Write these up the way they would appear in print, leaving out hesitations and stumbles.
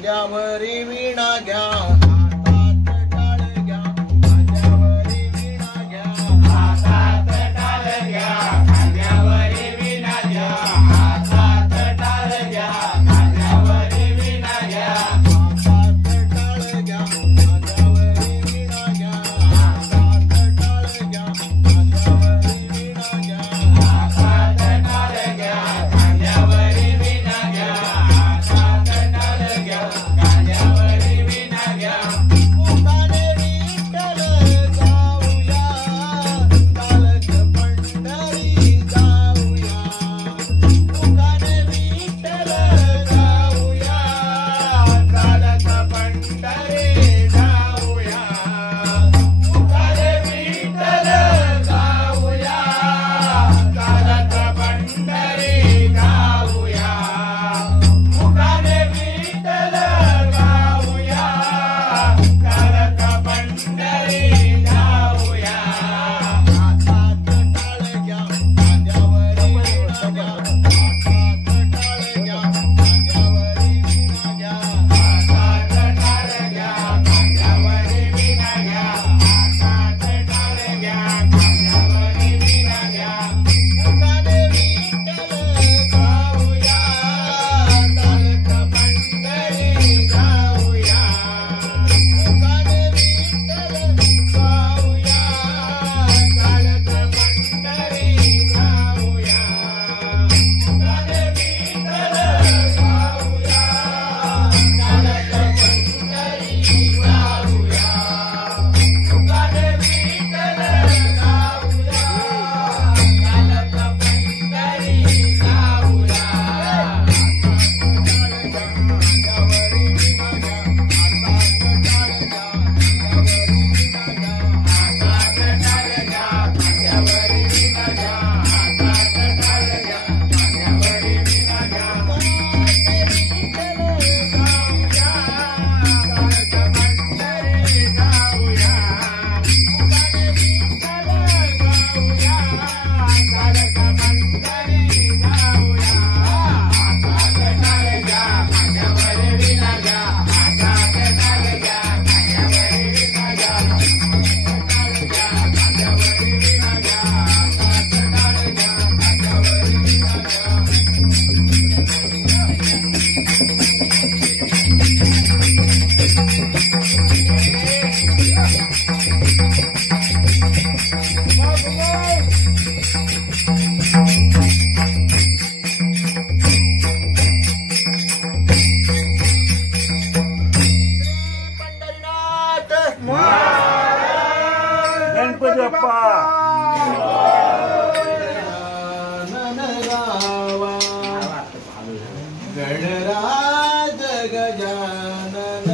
खांद्यावरी वीणा घ्या हातात टाळ घ्या गणपती बाप्पा गणराज गजानन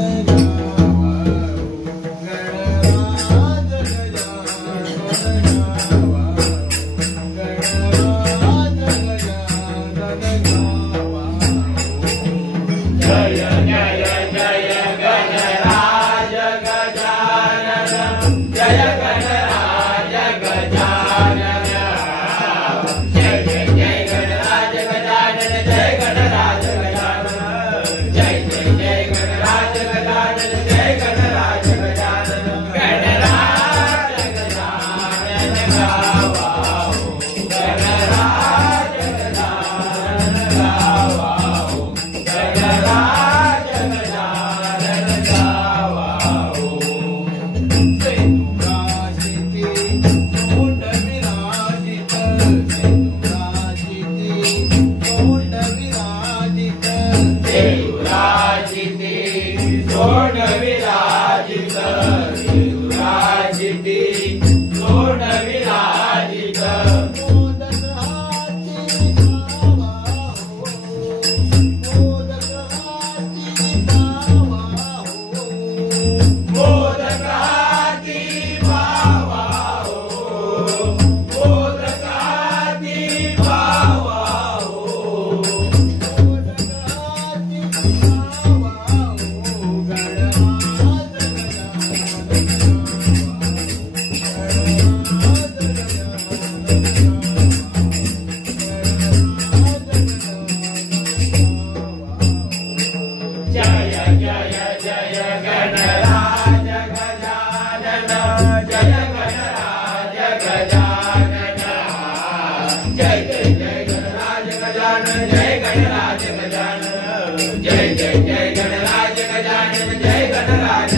जय गणराज गजानन जय गणराज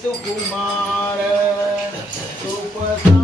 सुकुमार सुपसा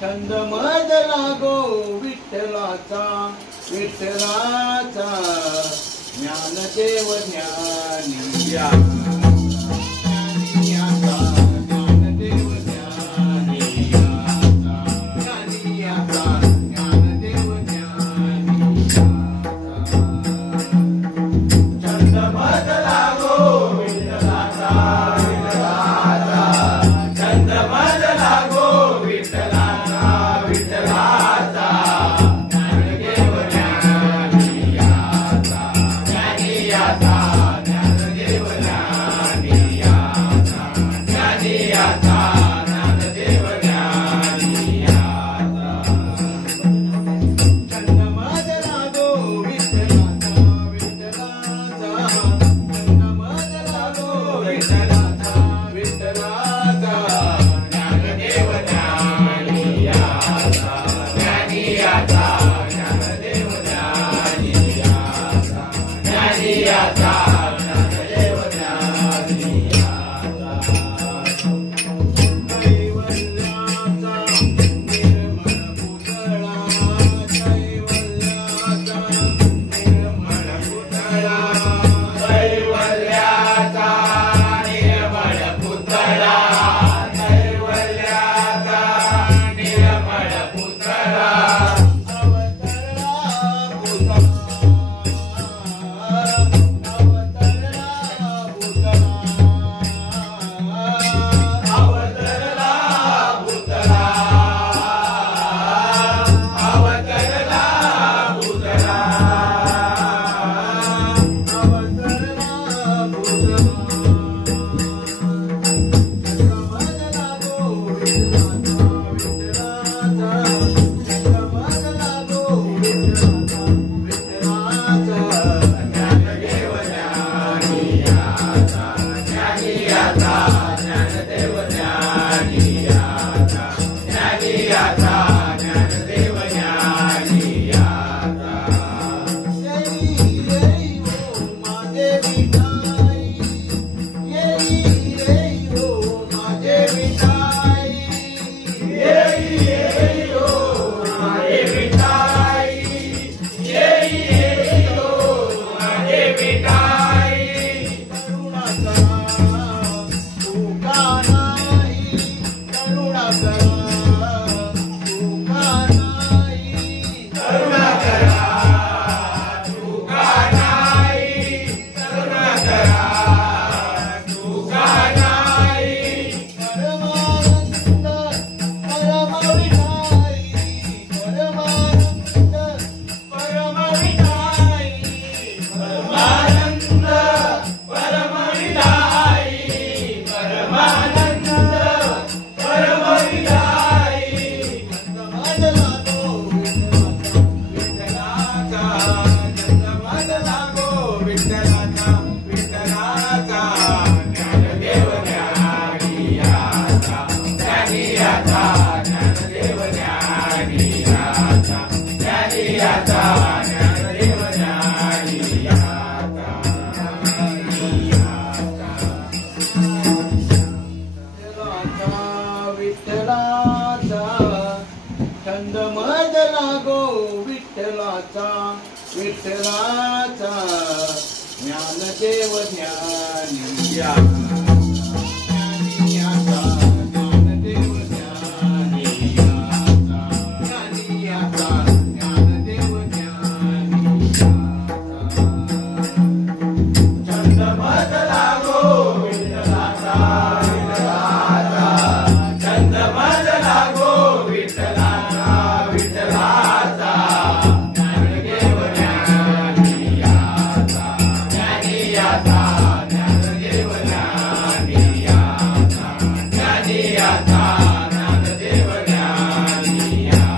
छंद मजला गो विठ्ठलाचा विठ्ठलाचा ज्ञानदेव ज्ञानिया विठ्ठलाचा छंद मजला गो विठ्ठलाचा विठ्ठलाचा ज्ञानदेव ज्ञानिया ज्ञानियाचा ज्ञानदेव ज्ञानियाचा ज्ञानियाचा ज्ञानदेव ज्ञानियाचा छंद मजला गो विठ्ठलाचा विठ्ठलाचा छंद मजला गो विठ्ठलाचा विठ्ठलाचा ज्ञानदेव ज्ञानियाचा ज्ञानियाचा ज्ञानदेव ज्ञानियाचा ज्ञानियाचा ज्ञानदेव ज्ञानियाचा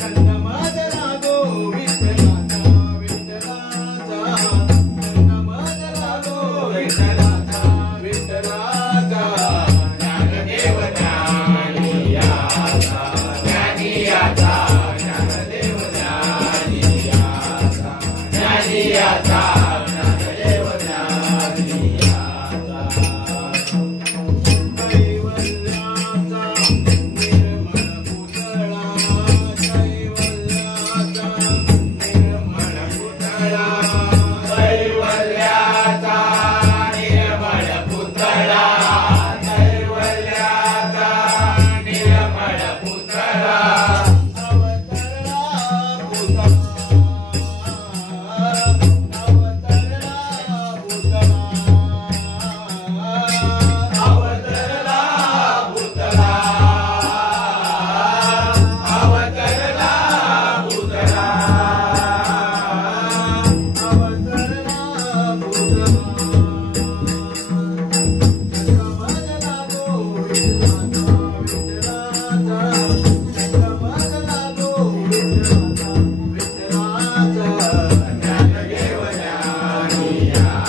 छंद मजला गो विठ्ठलाचा विठ्ठलाचा छंद मजला गो विठ्ठलाचा विठ्ठलाचा ज्ञानदेव ज्ञानियाचा ज्ञानियाचा ज्ञानदेव ज्ञानियाचा ज्ञानियाचा ज्ञानदेव ज्ञानियाचा कैवल्याचा निर्मळ पुतळा कैवल्याचा निर्मळ पुतळा कैवल्याचा निर्मळ पुतळा कैवल्याचा निर्मळ पुतळा अवतरला पुतळा अवतरला पुतळा अवतरला पुतळा अवतरला पुतळा मजला गो विठ्ठलाचा मजला गो विठ्ठलाचा विठ्ठलाचा ज्ञानदेव ज्ञानियाचा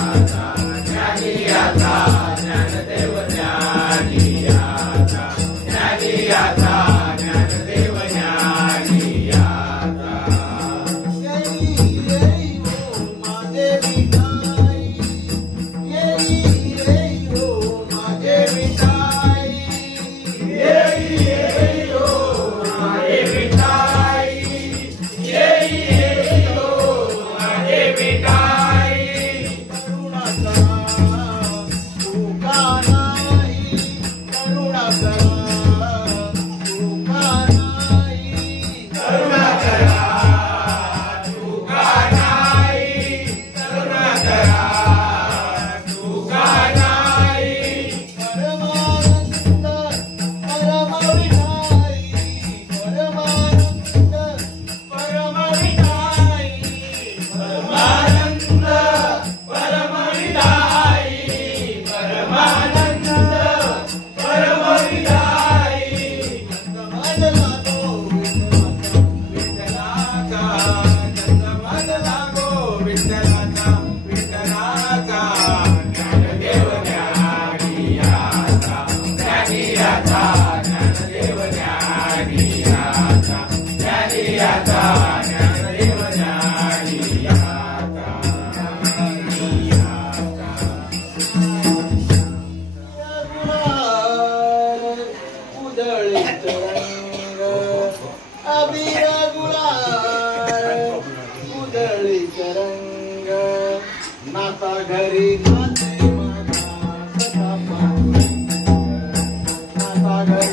ज्ञानियाचा ज्ञानदेव ज्ञानियाचा ज्ञानियाचा ज्ञानदेव ज्ञानियाचा येई येई हो माझे विठाई येई येई हो माझे विठाई येई येई हो माझे विठाई येई येई हो माझे विठाई करुणा करा तुका नाही करुणा करा तुका नाही करुणा करा तुका नाही करुणा करा तुका नाही परमानंद परम विठाई परमानंद परम विठाई परमानंद परम विठाई परमानंद परम विठाई छंद मजला गो विठ्ठलाचा छंद मजला गो विठ्ठलाचा विठ्ठलाचा ज्ञानदेव ज्ञानियाचा ज्ञानियाचा ज्ञानदेव ज्ञानियाचा ज्ञानियाचा ज्ञानदेव ज्ञानियाचा उधळीत रंग अबीर गुलाल उधळीत रंग नाता घरी नाते माझा सखा पांडुरंग नाता घरी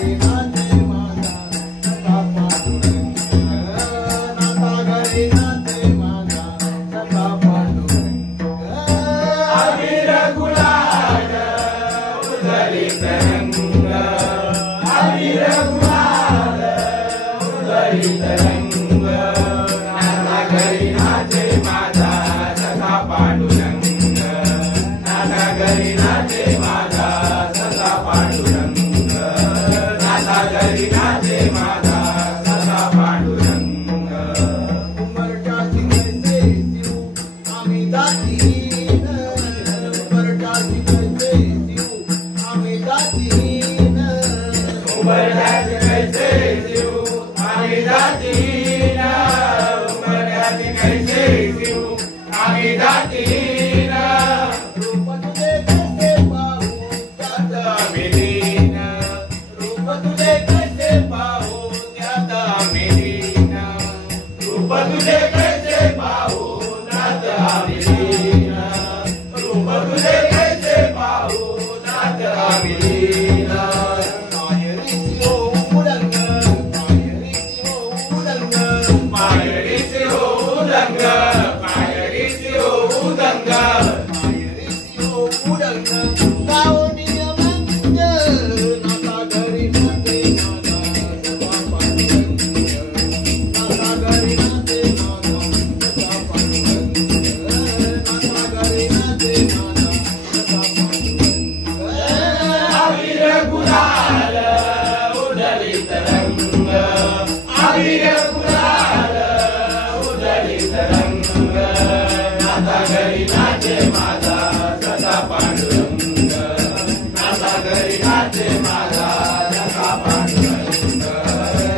नाचे माझा सखा पांडुरंग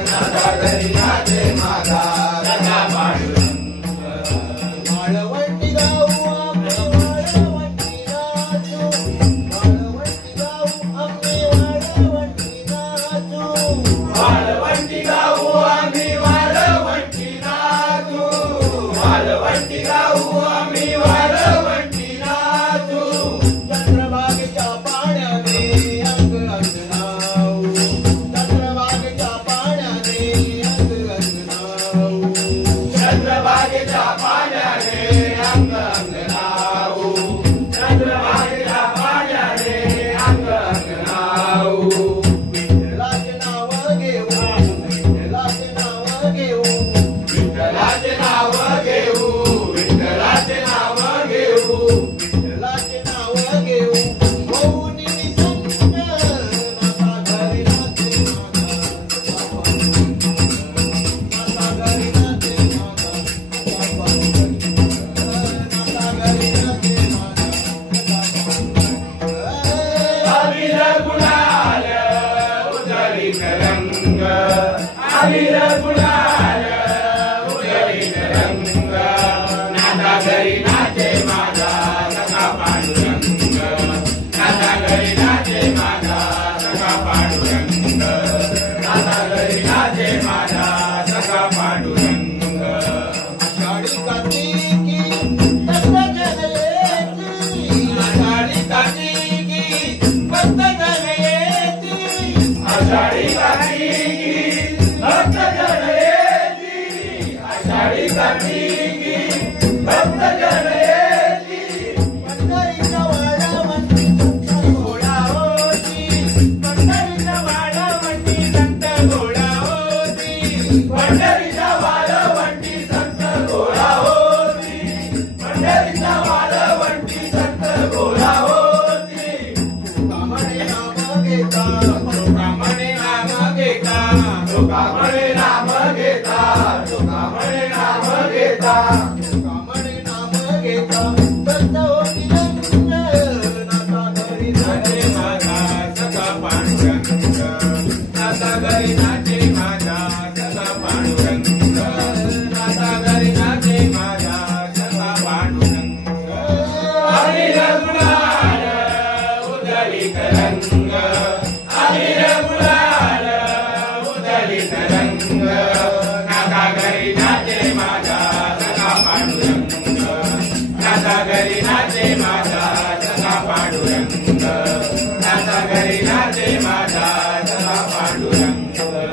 नाथा घरी नाचे माझा सखा पांडुरंग वाळवंटी गाऊ आम्ही वाळवंटी नाचू वाळवंटी गाऊ आम्ही वाळवंटी नाचू वाळवंटी गाऊ आम्ही वाळवंटी नाचू वाळवंटी गाऊ आम्ही वाळवंटी नाचू चंद्रभागेच्या पाण्याने अंग अंग नाऊ चंद्रभागेच्या पाण्याने अंग अंग नाऊ चंद्रभागेच्या पाण्याने अंग अंग नाऊ चंद्रभागेच्या पाण्याने अंग अंग नाऊ विठ्ठलाचे नाव घेऊ विठ्ठलाचे नाव घेऊ विठ्ठलाचे नाव घेऊ विठ्ठलाचे नाव घेऊ विठ्ठलाचे नाव घेऊ होऊनी संत नाथा घरी नाचे नाथा घरी नाचे नाथा घरी नाचे अबीर गुलाल उधळीत रंग अबीर गुलाल उधळीत रंग नाथा घरी नाचे माझा सखा पांडुरंग नाथा घरी नाचे माझा सखा पांडुरंग नाथा घरी नाचे माझा सखा पांडुरंग आषाढी कार्तिकी भक्त जन येती आषाढी कार्तिकी भक्त जन येती आषाढी कार्तिकी भक्त जन येती आषाढी कार्तिकी भक्त जन येती पंढरीच्या वाडावरती संत घोडा होती पंढरीच्या वाडावरती संत घोडा होती पंढरीच्या वाडावरती संत घोडा होती पंढरीच्या वाडावरती संत घोडा होती तुकामणे नाम घेता तुकामणे नाम घेता तुकामणे नाम घेता तुकामणे नाम घेता तुकामणे नाम घेता संत होती रंग नाथा घरी नाचे माझा सखा पांडुरंग नाथा घरी नाचे माझा सखा पांडुरंग नाथा घरी नाचे माझा सखा पांडुरंग अबीर गुलाल उधळीत रंग अबीर गुलाल उधळीत रंग नाथा घरी नाचे माझा सखा पांडुरंग नाथा घरी नाचे माझा सखा पांडुरंग नाथा घरी नाचे माझा सखा पांडुरंग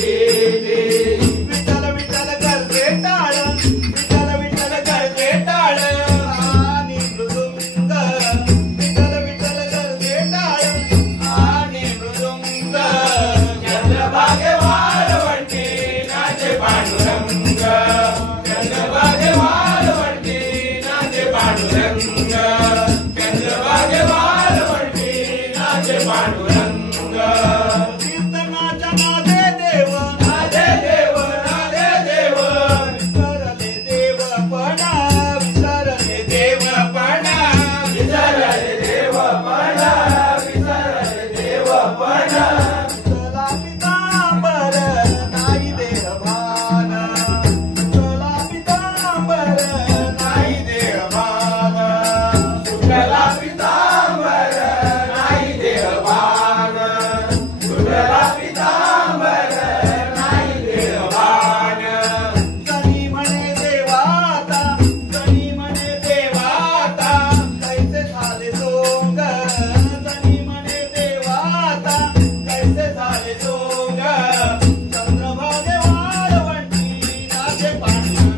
विठ्ठल विठ्ठल करते टाळ विठ्ठल विठ्ठल करते टाळ आणि मृदुंग विठ्ठल विठ्ठल करते टाळ आणि मृदुंग चंद्रभागे वाळवंटी नाचे पांडुरंग चंद्रभागे वाळवंटी नाचे पांडुरंग चंद्रभागे वाळवंटी नाचे पांडुरंग कीर्तनाच्या नादे देव नादे देव नादे देव विसरले देवपणा विसरले देवपणा विसरले देवपणा विसरले देवपणा चला पितांबर नाही देहभान चला पितांबर नाही देहभान चला पितांबर नाही देहभान चला पितांबर नाही देहभान जनी म्हणे देवाता जनी म्हणे देवाता कैसे झाले सोंग जनी म्हणे देवाता कैसे झाले सोंग चंद्रभागे वाळवंटी नाचे पांडुरंग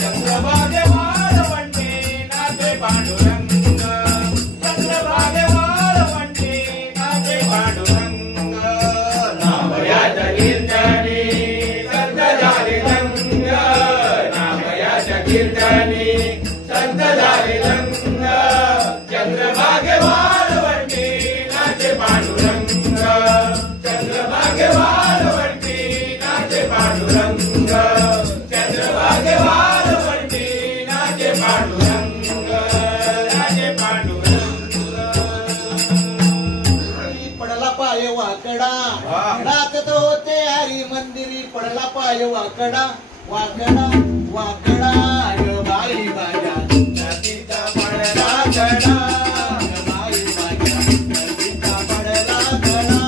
चंद्रभागे वाळवंटी नाचे पांडुरंग चंद्रभागे वाळवंटी नाचे पांडुरंग नामयाच्या कीर्तनी संत झाले रंग नामयाच्या कीर्तनी संत झाले रंग चंद्रभागे वाळवंटी नाचे पांडुरंग चंद्रभागे वाळवंटी नाचे पांडुरंग चंद्रभागे वाळवंटी नाचे पांडुरंग नाचे पांडुरंग पडला पाय वाकडा नाचत होते हरी मंदिरी पडला पाय वाकडा वाकडा वाकडा ग बाई माझ्या नदीचा पडला कडा ग बाई माझ्या नदीचा पडला कडा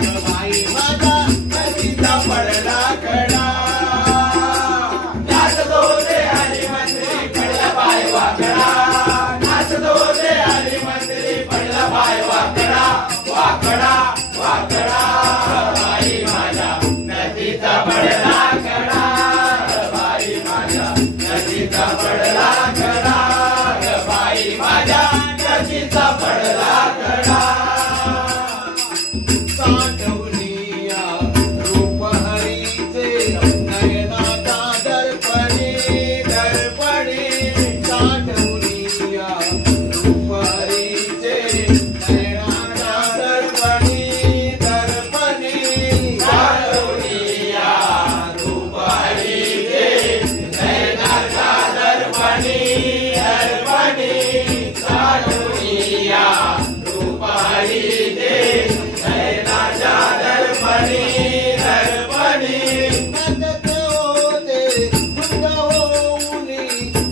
ग बाई माझ्या नदीचा पडला कडा नाचत होते हरी मंदिरी पडला पाय वाकडा नाचत होते हरी मंदिरी पडला पाय वाकडा वाकडा वाकडा बाई माझ्या नदीचा पडला कडा बाई माझ्या नदीचा पडला कडा बाई माझ्या नदीचा पडला कडा साठवणीया रूप हरीचे नयनाचा दर्पणी दर्पणी साठवणीया रूप हरीचे नयनाचा दर्पणी दर्पणी साठवणीया रूप हरीचे नयनाचा दर्पणी दर्पणी साठवणीया रूप हरीचे नयनाचा दर्पणी दर्पणी नाचत होते मुंड होऊनी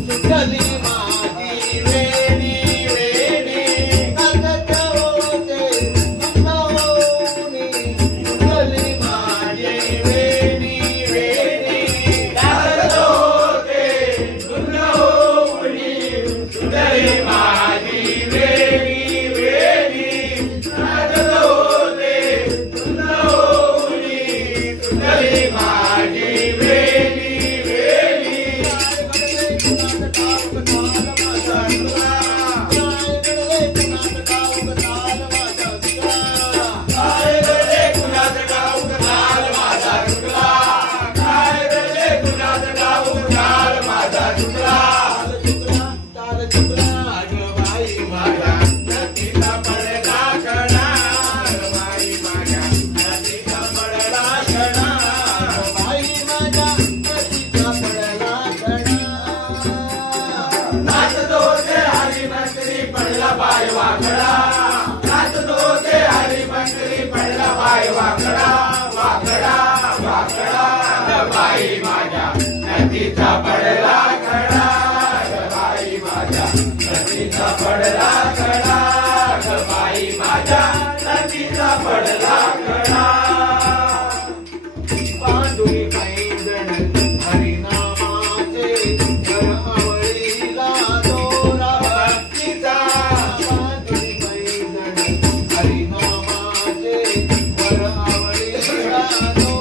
सुटली माझी वेणी वेणी नाचत होते मुंड होऊनी सुटली माझी वेणी वेणी नाचत होते धुंद होऊनी सुटली माझी वेणी वेणी नाचत होते धुंद होऊनी सुटली माझी वेणी वेणी काय गडे कुणाचं ठाऊक झाल माझा चुकला काय गडे कुणाचं ठाऊक झाल माझा चुकला बाई माझ्या नदीचा पडला कडा बाई माझ्या नदीचा पडला कडा बाई माझ्या नदीचा पडला कडा नाचत होते हरी मंत्री पडला पाय वाकडा नाचत होते हरी मंत्री पडला पाय वाकडा वाकडा वाकडा बाई माझ्या नदीचा पडला कडा बाई माझ्या नदीचा पडला कडा बाई माझ्या नदीचा पडला कडा पांडुरी पैंजण हरिनामाचे घर आवळीला दोरा भक्तीचा पांडुरी पैंजण हरिनामाचे घर आवळीला दोरा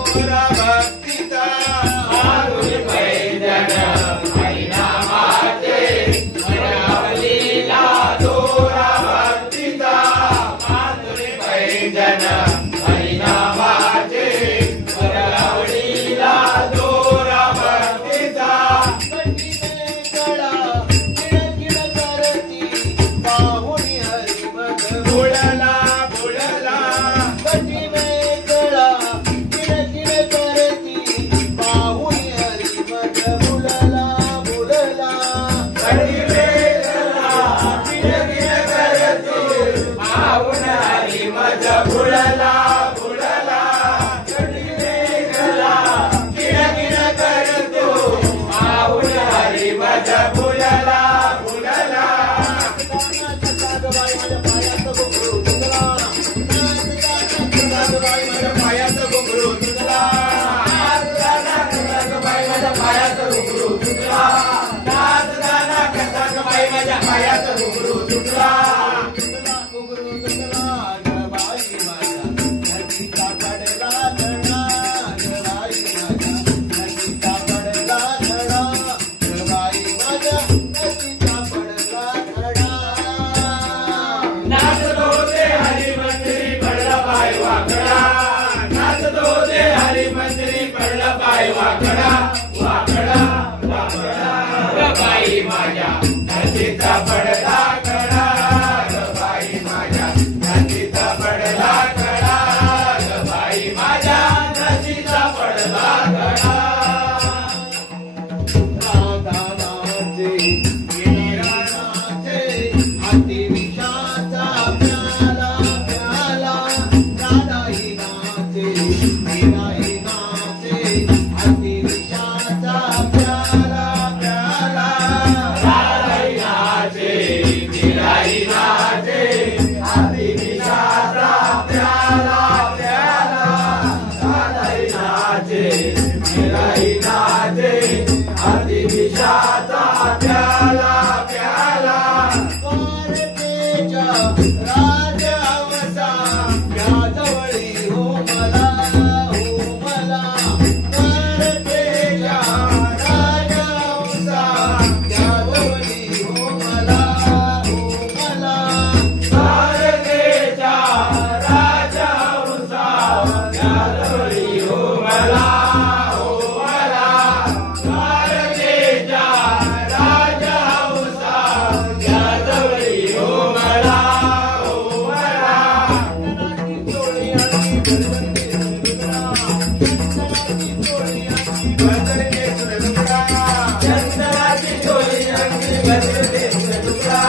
बाई वाकडा वाकडा वाकडा ग बाई माझ्या नदीचा पडला कडा ग बाई माझ्या नदीचा पडला कडा ग बाई माझ्या नदीचा पडला कडा राधानाचे वीरानाचे हाती विषाचा प्याला प्याला राधाहीनाचे वीराहीनाचे हाती विषाचा प्याला प्याला राधाहीनाचे वीराहीनाचे हाती विषाचा प्याला प्याला राधाहीनाचे वीराहीनाचे हाती विषाचा प्याला प्याला द्वारकेच्या राजावसा याजवळी हो मला द्वारकेच्या राजावसा याजवळी हो मला भारतेच्या राजा उसा यादवळी हो मला भारतेच्या राजा उसा यादवळी हो मला चंदनाची चोळी अंगी भरते तुकडा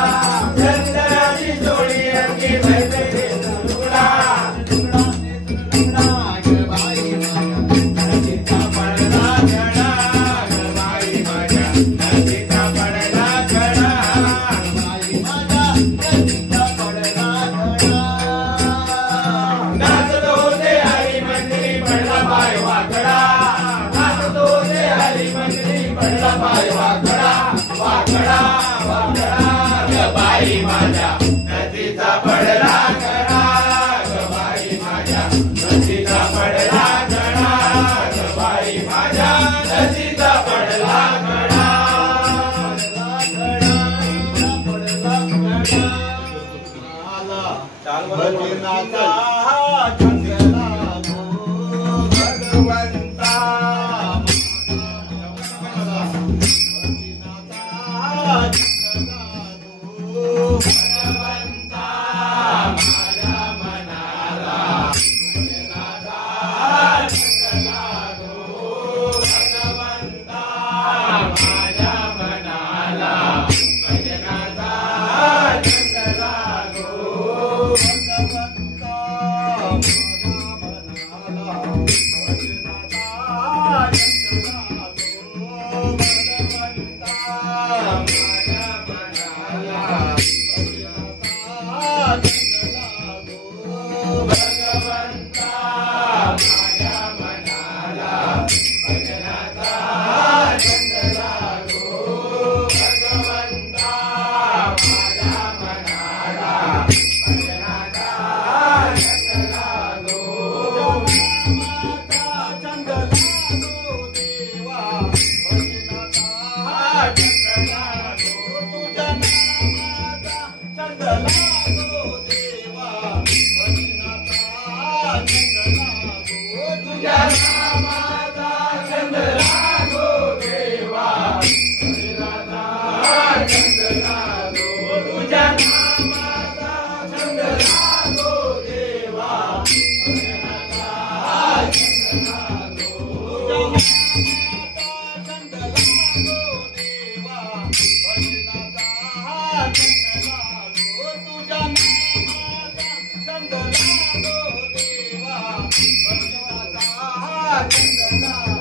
चंदनाची चोळी अंगी भरते तुकडा नदीचा पडला कडा ग बाई माझ्या नदीचा पडला कडा नाचतो ते हरी मंदिरी पडला पाय वाकडा नाचतो ते हरी मंदिरी पडला पाय वाकडा वाकडा वाकडा ग बाई माझ्या नदीचा पडला कडा ग बाई माझ्या नदीचा पडला कडा ग बाई माझ्या नदीचा पडला कडा भजनाचा जंगला भगवंता भगवंता माझ्या मनाला भजनाचा जंगला गो भगवंता माझ्या मनाला भजनाचा जंगला गो भगवंता माझ्या मनाला भजनाचा जंगला गो भगवंता माझ्या मनाला भजनाचा जंगला गो तुझ्या नामाचा जंगला गो देवा भजनाचा जंगला गो तुझ्या नामाचा जंगला गो देवा भजनाचा जंगला गो जंगला